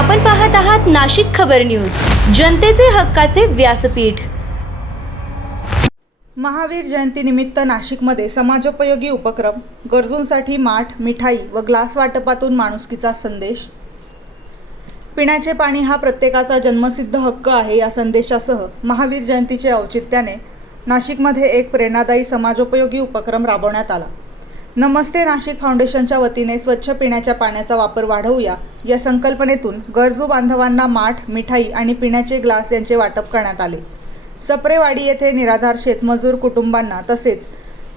आपण पाहत आहात नाशिक खबर न्यूज, जनतेचे हक्काचे व्यासपीठ। महावीर जयंतीनिमित्त नाशिकमध्ये समाजोपयोगी उपक्रम, गरजूंसाठी माठ, मिठाई व ग्लास वाटपातून माणुसकीचा संदेश। पिण्याचे पाणी हा प्रत्येकाचा जन्मसिद्ध हक्क आहे या संदेशासह महावीर जयंतीचे औचित्याने नाशिकमध्ये एक प्रेरणादायी समाजोपयोगी उपक्रम राबवण्यात आला। नमस्ते नाशिक फाउंडेशनच्या वतीने स्वच्छ पिण्याच्या पाण्याचा वापर वाढवूया या संकल्पनेतून गरजू बांधवांना माठ, मिठाई आणि पिण्याचे ग्लास यांचे वाटप करण्यात आले। सप्रेवाडी येथे निराधार शेतमजूर कुटुंबांना तसेच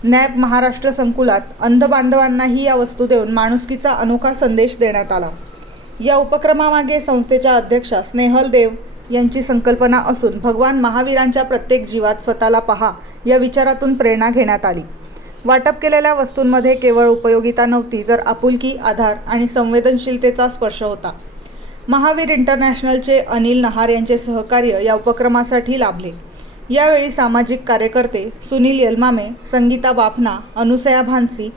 नॅब महाराष्ट्र संकुलात अंध बांधवांनाही या वस्तू देऊन माणुसकीचा अनोखा संदेश देण्यात आला। या उपक्रमामागे संस्थेच्या अध्यक्षा स्नेहल देव यांची संकल्पना असून भगवान महावीरांच्या प्रत्येक जीवात स्वतःला पहा या विचारातून प्रेरणा घेण्यात आली। वाटप केलेल्या वस्तूंमध्ये केवळ उपयोगिता नव्हती, तर आपुलकी, आधार आणि संवेदनशीलतेचा स्पर्श होता। महावीर इंटरनॅशनलचे अनिल नहार यांचे सहकार्य या उपक्रमासाठी लाभले। यावेळी सामाजिक कार्यकर्ते सुनील येलमामे, संगीता बापना, अनुसया भानसी,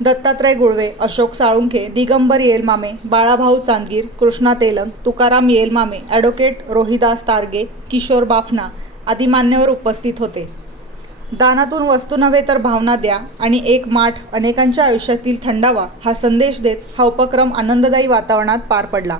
दत्तात्रय गुळवे, अशोक साळुंखे, दिगंबर येलमामे, बाळाभाऊ चांदगीर, कृष्णा तेलंग, तुकाराम येलमामे, ॲडव्होकेट रोहिदास तारगे, किशोर बाफना आदी मान्यवर उपस्थित होते। दानातून वस्तू नव्हे तर भावना द्या आणि एक माठ अनेकांच्या आयुष्यातील थंडावा हा संदेश देत हा उपक्रम आनंददायी वातावरणात पार पडला।